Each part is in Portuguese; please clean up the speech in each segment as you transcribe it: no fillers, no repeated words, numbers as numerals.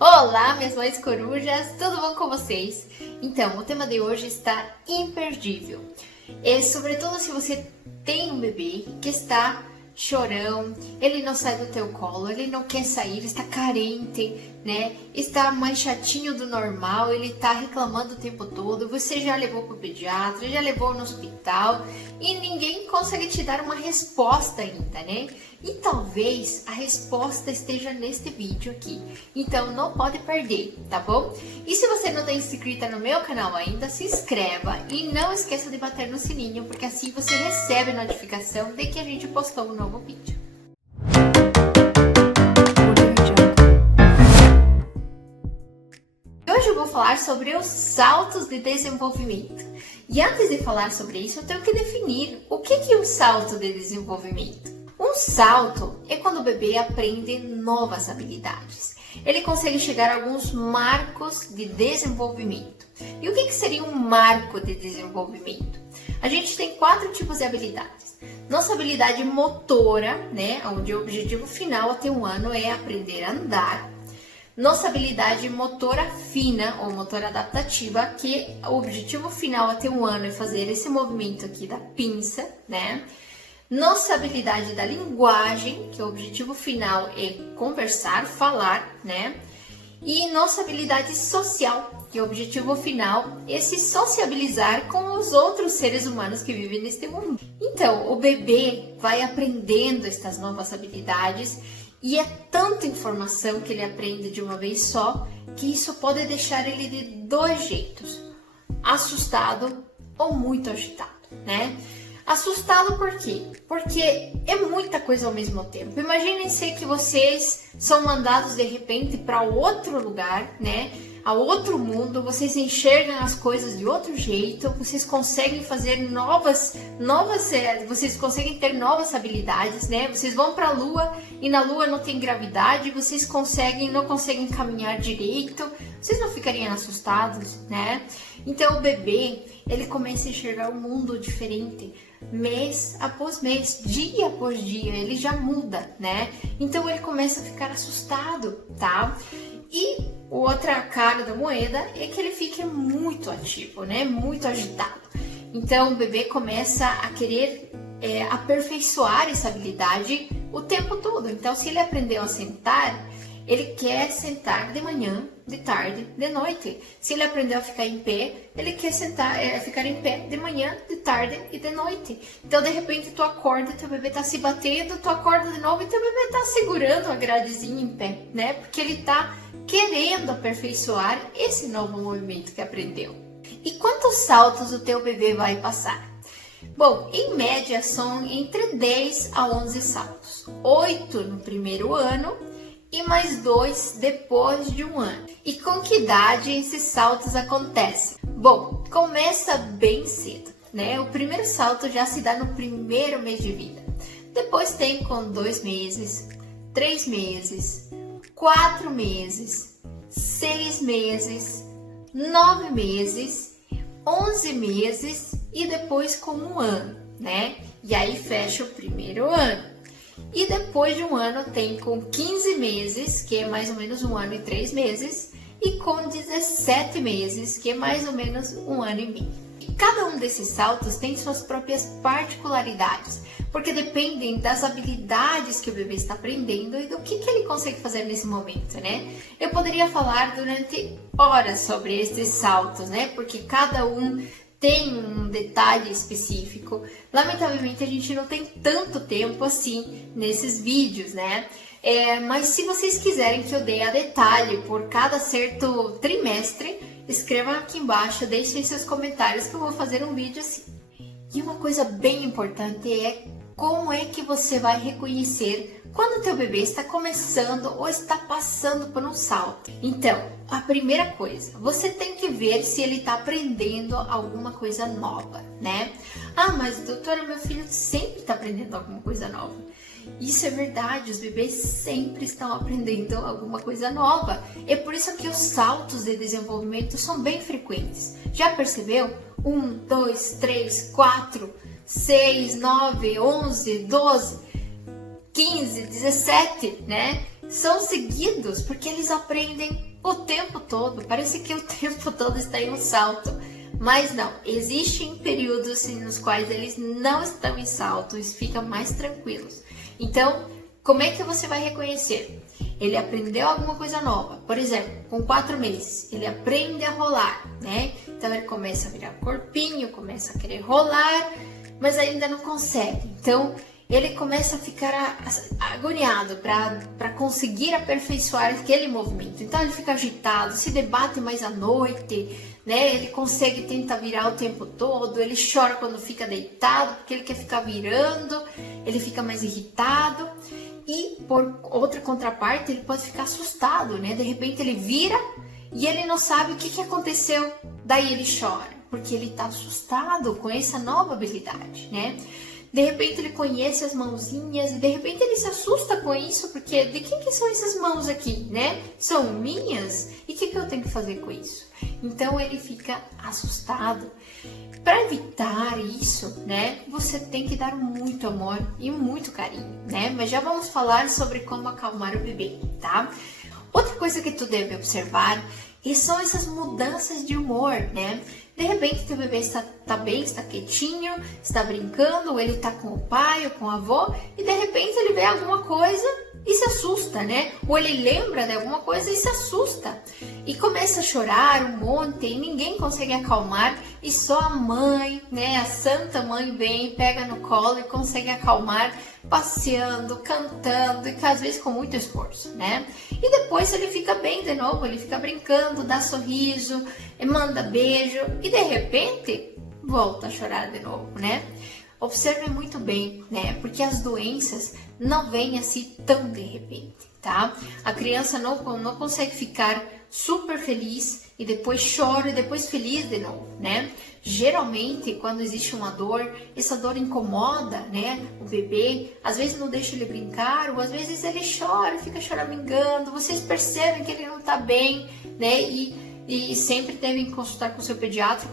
Olá, minhas mães corujas, tudo bom com vocês? Então, o tema de hoje está imperdível. Sobretudo se você tem um bebê que está chorão, ele não sai do teu colo, ele não quer sair, está carente, né? Está mais chatinho do normal, ele está reclamando o tempo todo, você já levou para o pediatra, já levou no hospital e ninguém consegue te dar uma resposta ainda, né? E talvez a resposta esteja neste vídeo aqui, então não pode perder, tá bom? E se você não está inscrita no meu canal ainda, se inscreva e não esqueça de bater no sininho, porque assim você recebe notificação de que a gente postou um novo vídeo. Hoje eu vou falar sobre os saltos de desenvolvimento. E antes de falar sobre isso, eu tenho que definir o que é um salto de desenvolvimento. Um salto é quando o bebê aprende novas habilidades. Ele consegue chegar a alguns marcos de desenvolvimento. E o que seria um marco de desenvolvimento? A gente tem 4 tipos de habilidades. Nossa habilidade motora, né, onde o objetivo final até 1 ano é aprender a andar. Nossa habilidade motora fina ou motora adaptativa, que o objetivo final até 1 ano é fazer esse movimento aqui da pinça, né? Nossa habilidade da linguagem, que o objetivo final é conversar, falar, né? E nossa habilidade social, que o objetivo final é se sociabilizar com os outros seres humanos que vivem neste mundo. Então, o bebê vai aprendendo estas novas habilidades e é tanta informação que ele aprende de uma vez só, que isso pode deixar ele de 2 jeitos: assustado ou muito agitado, né? Assustado por quê? Porque é muita coisa ao mesmo tempo. Imaginem ser que vocês são mandados de repente para outro lugar, né? A outro mundo, vocês enxergam as coisas de outro jeito, vocês conseguem fazer vocês conseguem ter novas habilidades, né? Vocês vão para a Lua e na Lua não tem gravidade, vocês não conseguem caminhar direito, vocês não ficariam assustados, né? Então o bebê, ele começa a enxergar o mundo diferente, mês após mês, dia após dia, ele já muda, né? Então ele começa a ficar assustado, tá? E outra cara da moeda é que ele fica muito ativo, né? Muito agitado. Então o bebê começa a querer aperfeiçoar essa habilidade o tempo todo. Então, se ele aprendeu a sentar, ele quer sentar de manhã, de tarde, de noite. Se ele aprendeu a ficar em pé, ele quer ficar em pé de manhã, de tarde e de noite. Então, de repente, tu acorda, teu bebê tá se batendo, tu acorda de novo e teu bebê tá segurando a gradezinha em pé, né? Porque ele tá querendo aperfeiçoar esse novo movimento que aprendeu. E quantos saltos o teu bebê vai passar? Bom, em média são entre 10 a 11 saltos. 8 no primeiro ano e mais 2 depois de 1 ano. E com que idade esses saltos acontecem? Bom, começa bem cedo, né? O primeiro salto já se dá no primeiro mês de vida. Depois tem com 2 meses, 3 meses, 4 meses, 6 meses, 9 meses, 11 meses e depois com 1 ano, né? E aí fecha o primeiro ano. E depois de 1 ano tem com 15 meses, que é mais ou menos 1 ano e 3 meses, e com 17 meses, que é mais ou menos 1 ano e meio. E cada um desses saltos tem suas próprias particularidades, porque dependem das habilidades que o bebê está aprendendo e do que ele consegue fazer nesse momento, né? Eu poderia falar durante horas sobre esses saltos, né? Porque cada um tem um detalhe específico. Lamentavelmente a gente não tem tanto tempo assim nesses vídeos, né? Mas se vocês quiserem que eu dê a detalhe por cada certo trimestre, escrevam aqui embaixo, deixem seus comentários que eu vou fazer um vídeo assim. E uma coisa bem importante é como é que você vai reconhecer quando o teu bebê está começando ou está passando por um salto. Então, a primeira coisa, você tem que ver se ele está aprendendo alguma coisa nova, né? Ah, mas doutora, meu filho sempre está aprendendo alguma coisa nova. Isso é verdade, os bebês sempre estão aprendendo alguma coisa nova. É por isso que os saltos de desenvolvimento são bem frequentes. Já percebeu? 1, 2, 3, 4, 6, 9, 11, 12... 15, 17, né? são seguidos porque eles aprendem o tempo todo. Parece que o tempo todo está em um salto, mas não. Existem períodos nos quais eles não estão em salto e ficam mais tranquilos. Então, como é que você vai reconhecer? Ele aprendeu alguma coisa nova. Por exemplo, com 4 meses, ele aprende a rolar, né? Então ele começa a virar corpinho, começa a querer rolar, mas ainda não consegue. Então ele começa a ficar agoniado para conseguir aperfeiçoar aquele movimento. Então ele fica agitado, se debate mais à noite, né? Ele consegue tentar virar o tempo todo, ele chora quando fica deitado, porque ele quer ficar virando, ele fica mais irritado. E por outra contraparte, ele pode ficar assustado, né? De repente ele vira e ele não sabe o que aconteceu. Daí ele chora, porque ele está assustado com essa nova habilidade, né? De repente ele conhece as mãozinhas e de repente ele se assusta com isso, porque de quem que são essas mãos aqui, né? São minhas? E o que eu tenho que fazer com isso? Então ele fica assustado. Para evitar isso, né, você tem que dar muito amor e muito carinho, né? Mas já vamos falar sobre como acalmar o bebê, tá? Outra coisa que tu deve observar são essas mudanças de humor, né? De repente teu bebê está bem, está quietinho, está brincando, ou ele está com o pai ou com a avó, e de repente ele vê alguma coisa e se assusta, né? Ou ele lembra de alguma coisa e se assusta. E começa a chorar um monte e ninguém consegue acalmar. E só a mãe, né? A santa mãe vem, pega no colo e consegue acalmar, passeando, cantando e às vezes com muito esforço, né? E depois ele fica bem de novo, ele fica brincando, dá sorriso, manda beijo e de repente volta a chorar de novo, né? Observe muito bem, né? Porque as doenças não vêm assim tão de repente, tá? A criança não consegue ficar super feliz e depois chora e depois feliz de novo, né? Geralmente, quando existe uma dor, essa dor incomoda, né, o bebê, às vezes não deixa ele brincar, ou às vezes ele chora, fica choramingando, vocês percebem que ele não tá bem, né, e sempre devem consultar com o seu pediatra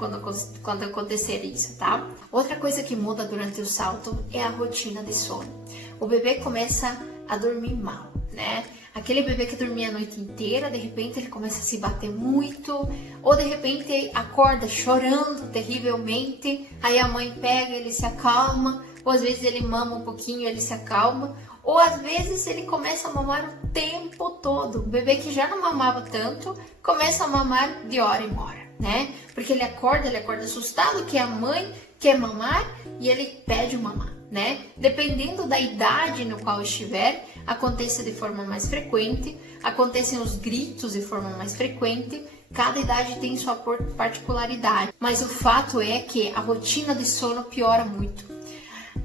quando acontecer isso, tá? Outra coisa que muda durante o salto é a rotina de sono. O bebê começa a dormir mal, né? Aquele bebê que dormia a noite inteira, de repente ele começa a se bater muito, ou de repente acorda chorando terrivelmente, aí a mãe pega, ele se acalma, ou às vezes ele mama um pouquinho, ele se acalma, ou às vezes ele começa a mamar o tempo todo. O bebê que já não mamava tanto, começa a mamar de hora em hora, né? Porque ele acorda assustado que a mãe quer mamar e ele pede o mamar, né? Dependendo da idade no qual estiver, acontece de forma mais frequente, acontecem os gritos de forma mais frequente, cada idade tem sua particularidade, mas o fato é que a rotina de sono piora muito.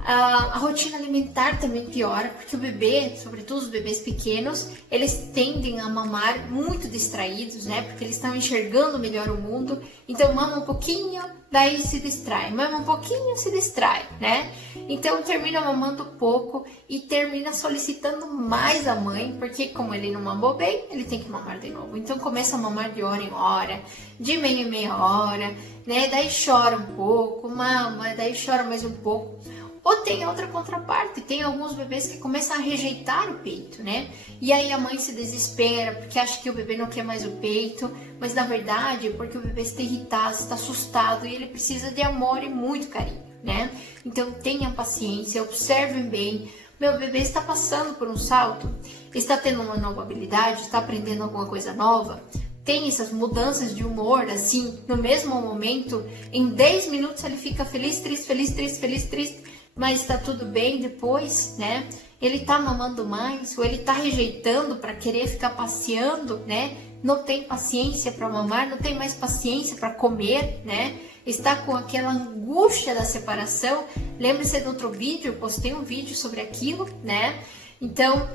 A rotina alimentar também piora, porque o bebê, sobretudo os bebês pequenos, eles tendem a mamar muito distraídos, né? Porque eles estão enxergando melhor o mundo, então mama um pouquinho, daí se distrai, mama um pouquinho, se distrai, né? Então termina mamando pouco e termina solicitando mais a mãe, porque como ele não mamou bem, ele tem que mamar de novo. Então começa a mamar de hora em hora, de meia em meia hora, né? Daí chora um pouco, mama, daí chora mais um pouco. Ou tem outra contraparte, tem alguns bebês que começam a rejeitar o peito, né? E aí a mãe se desespera porque acha que o bebê não quer mais o peito, mas na verdade é porque o bebê está irritado, está assustado e ele precisa de amor e muito carinho, né? Então tenham paciência, observem bem. Meu bebê está passando por um salto, está tendo uma nova habilidade, está aprendendo alguma coisa nova. Tem essas mudanças de humor, assim, no mesmo momento, em 10 minutos ele fica feliz, triste, feliz, triste, feliz, triste, mas tá tudo bem depois, né? Ele tá mamando mais, ou ele tá rejeitando para querer ficar passeando, né? Não tem paciência para mamar, não tem mais paciência para comer, né? Está com aquela angústia da separação. Lembre-se do outro vídeo, eu postei um vídeo sobre aquilo, né? Então,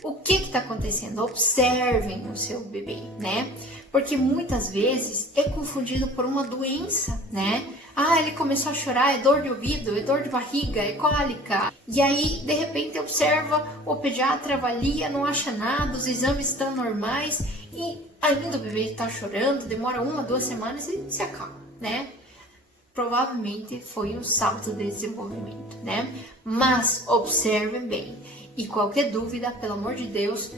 o que está acontecendo? Observem o seu bebê, né? Porque muitas vezes é confundido por uma doença, né? Ah, ele começou a chorar, é dor de ouvido, é dor de barriga, é cólica. E aí, de repente, observa, o pediatra avalia, não acha nada, os exames estão normais e ainda o bebê está chorando, demora 1 a 2 semanas e se acalma, né? Provavelmente foi um salto de desenvolvimento, né? Mas observem bem. E qualquer dúvida, pelo amor de Deus,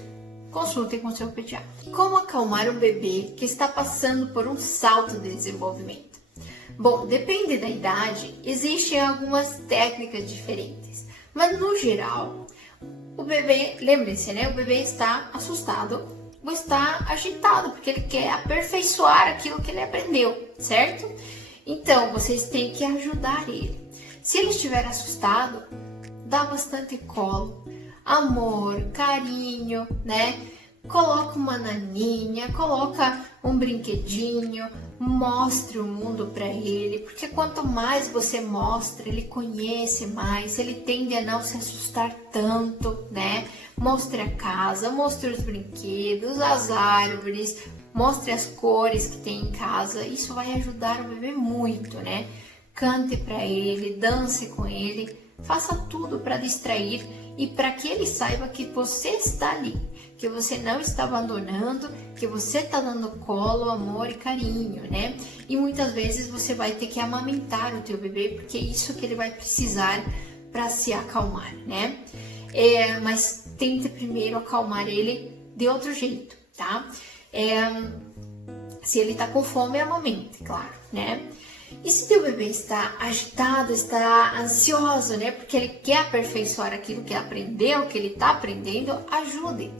consultem com seu pediatra. Como acalmar um bebê que está passando por um salto de desenvolvimento? Bom, depende da idade, existem algumas técnicas diferentes, mas no geral, o bebê, lembre-se, né? O bebê está assustado ou está agitado, porque ele quer aperfeiçoar aquilo que ele aprendeu, certo? Então, vocês têm que ajudar ele. Se ele estiver assustado, dá bastante colo, amor, carinho, né? Coloca uma naninha, coloca um brinquedinho, mostre o mundo para ele, porque quanto mais você mostra, ele conhece mais, ele tende a não se assustar tanto, né? Mostre a casa, mostre os brinquedos, as árvores, mostre as cores que tem em casa, isso vai ajudar o bebê muito, né? Cante para ele, dance com ele, faça tudo para distrair e para que ele saiba que você está ali, que você não está abandonando, que você está dando colo, amor e carinho, né? E muitas vezes você vai ter que amamentar o teu bebê, porque é isso que ele vai precisar para se acalmar, né? Mas tente primeiro acalmar ele de outro jeito, tá? Se ele está com fome, amamente, claro, né? E se teu bebê está agitado, está ansioso, né? Porque ele quer aperfeiçoar aquilo que aprendeu, que ele está aprendendo, ajude.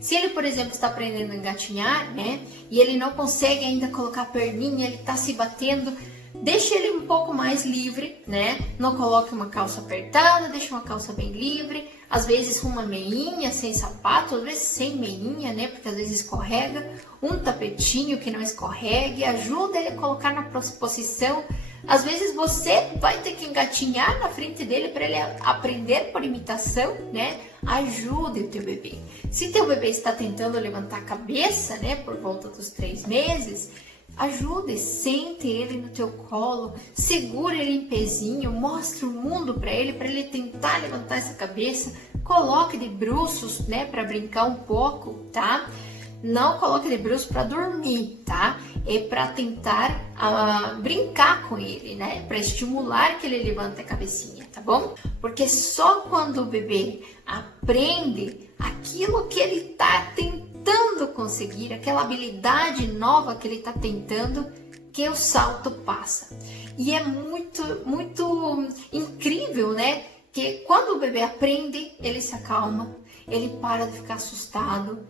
Se ele, por exemplo, está aprendendo a engatinhar, né? E ele não consegue ainda colocar a perninha, ele está se batendo, deixe ele um pouco mais livre, né? Não coloque uma calça apertada, deixe uma calça bem livre. Às vezes uma meinha sem sapato, às vezes sem meinha, né? Porque às vezes escorrega. Um tapetinho que não escorregue, ajuda ele a colocar na posição. Às vezes você vai ter que engatinhar na frente dele para ele aprender por imitação, né? Ajude o teu bebê. Se teu bebê está tentando levantar a cabeça, né? Por volta dos 3 meses, ajude, sente ele no teu colo, segure ele em pezinho, mostre o mundo para ele tentar levantar essa cabeça, coloque de bruços, né, para brincar um pouco, tá? Não coloque de bruços para dormir, tá? É para tentar brincar com ele, né? Para estimular que ele levante a cabecinha, tá bom? Porque só quando o bebê aprende aquilo que ele tá tentando conseguir, aquela habilidade nova que ele está tentando, que o salto passa. E é muito incrível, né? Que quando o bebê aprende, ele se acalma, ele para de ficar assustado,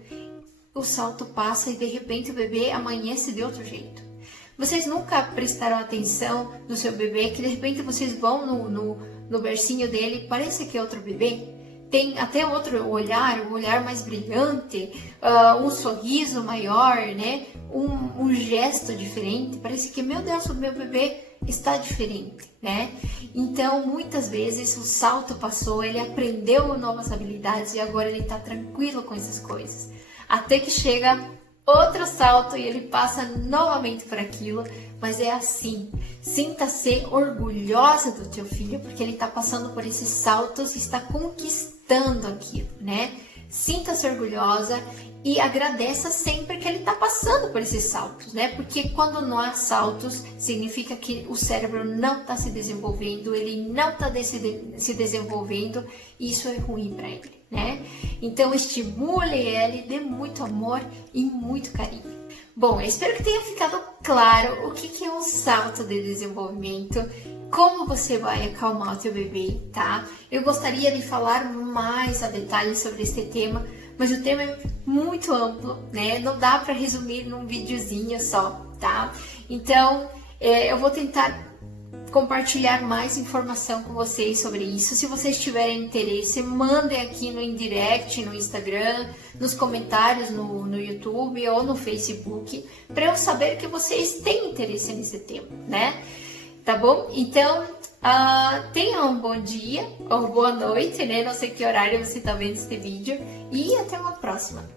o salto passa e de repente o bebê amanhece de outro jeito. Vocês nunca prestaram atenção no seu bebê, que de repente vocês vão no bercinho dele, parece que é outro bebê? Tem até outro olhar, um olhar mais brilhante, um sorriso maior, né? Um gesto diferente. Parece que, meu Deus, o meu bebê está diferente, né? Então, muitas vezes o salto passou, ele aprendeu novas habilidades e agora ele está tranquilo com essas coisas. Até que chega outro salto e ele passa novamente por aquilo, mas é assim. Sinta-se orgulhosa do teu filho, porque ele está passando por esses saltos e está conquistando aquilo, né? Sinta-se orgulhosa e agradeça sempre que ele está passando por esses saltos, né? Porque quando não há saltos, significa que o cérebro não está se desenvolvendo, ele não está se desenvolvendo e isso é ruim para ele, né? Então estimule ele, dê muito amor e muito carinho. Bom, eu espero que tenha ficado claro o que é um salto de desenvolvimento, como você vai acalmar o teu bebê, tá? Eu gostaria de falar mais a detalhe sobre este tema, mas o tema é muito amplo, né? Não dá para resumir num videozinho só, tá? Então, eu vou tentar compartilhar mais informação com vocês sobre isso. Se vocês tiverem interesse, mandem aqui no indirect, no Instagram, nos comentários no YouTube ou no Facebook, para eu saber que vocês têm interesse nesse tema, né? Tá bom? Então, tenham um bom dia ou boa noite, né? Não sei que horário você está vendo este vídeo. E até uma próxima.